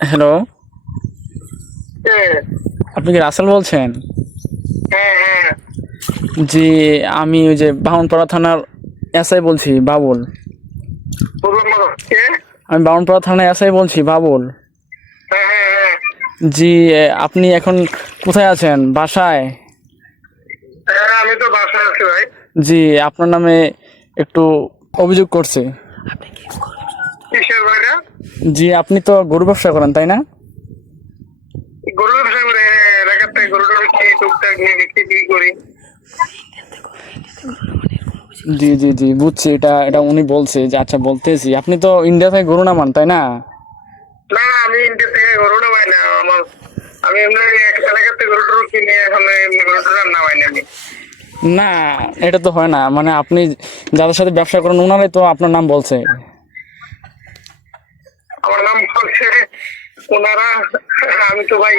Hello, হ্যাঁ, আপনি কি রাসেল বলছেন? হ্যাঁ, হ্যাঁ। জি, আমি ওই যে বামনপাড়া থানার এসআই বলছি, বাবুল। বললাম না তো। কে? আমি বামনপাড়া থানার এসআই বলছি, বাবুল। হ্যাঁ, হ্যাঁ, হ্যাঁ। জি, আপনি এখন কোথায় আছেন? বাসায়? হ্যাঁ, আমি তো বাসায় আছি ভাই। জি, আপনার নামে একটু অভিযোগ করছে। কিসের ভাইরা? জি, আপনি তো গরু ব্যবসা করেন, তাই না? গরু ব্যবসা করে এলাকার থেকে গরু টরু কিনে টুকটাক নিয়ে বিক্রি করি। জি জি জি, বুঝছি। এটা এটা উনি বলছে যে আচ্ছা বলতেছি, আপনি তো ইন্ডিয়া থেকে গরু নামান, তাই না? না, না, আমি ইন্ডিয়া থেকে গরু নেওয়াই না। আমি এমনি এলাকার থেকে গরু টরু কিনে এখন এমনি গরু টরু আর নেওয়াই না আমি। না, এটা তো হয় না। মানে আপনি যাদের সাথে ব্যবসা করেন ওনারাই তো আপনার নাম বলছে। আমার নাম বলছে ওনারা। আমি তো ভাই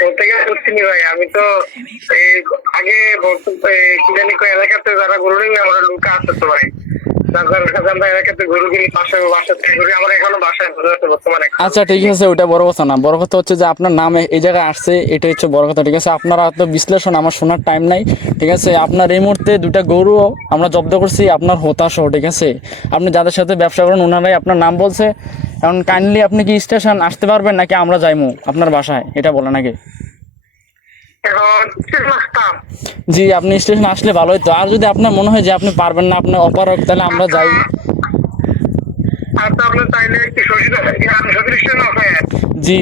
বলতে গেলে বুঝছিনি ভাই। আমি তো এই আগে কি জানি কই এলাকাতে যারা গরু নিবে আমরা লোক আছে তো ভাই। যার কাছে আমরা এলাকাতে গরু কিনি পাশে বাসা থেকে ঘুরি। আমার এখনো বাসায় ঘুরে আছে বর্তমানে। আচ্ছা ঠিক আছে, ওটা বড় কথা না। বড় কথা হচ্ছে যে আপনার নাম এই জায়গায় আসছে, এটা হচ্ছে বড় কথা। ঠিক আছে, আপনারা তো বিশ্লেষণ আমার শোনার টাইম নাই। ঠিক আছে, আপনার এই মুহূর্তে দুটা গরু আমরা জব্দ করছি, আপনার হতাশও। ঠিক আছে, আপনি যাদের সাথে ব্যবসা করেন ওনারাই আপনার নাম বলছে। এখন কাইন্ডলি আপনি কি স্টেশন আসতে পারবেন নাকি আমরা যাইমু আপনার বাসায়, এটা বলেন আগে। এখন কিসের আসতাম? জি, আপনি স্টেশন আসলে ভালো হতো। আর যদি আপনার মনে হয় যে আপনি পারবেন না, আপনি অপারক, তাহলে আমরা যাই। আর তো আপনি চাইলে কি শশীদ আমি শশীদ স্টেশন আছে। জি,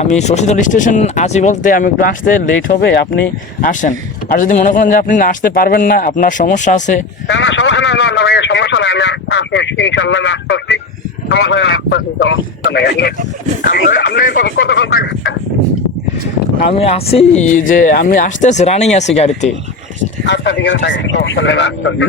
আমি শশীদল স্টেশন আছি বলতে আমি একটু আসতে লেট হবে, আপনি আসেন। আর যদি মনে করেন যে আপনি না আসতে পারবেন না, আপনার সমস্যা আছে। না, না, সমস্যা না, না, না ভাই, সমস্যা নাই। আমি আসছি ইনশাল্লাহ, আমি আসতেছি। সমস্যা নেই, আসতেছি, সমস্যা নাই। আপনি কতক্ষণ থাকবেন? আমি আছি, যে আমি আসতেছি, রানিং আছি গাড়িতে। আচ্ছা ঠিক আছে, সমস্যা নেই, আসতেছি।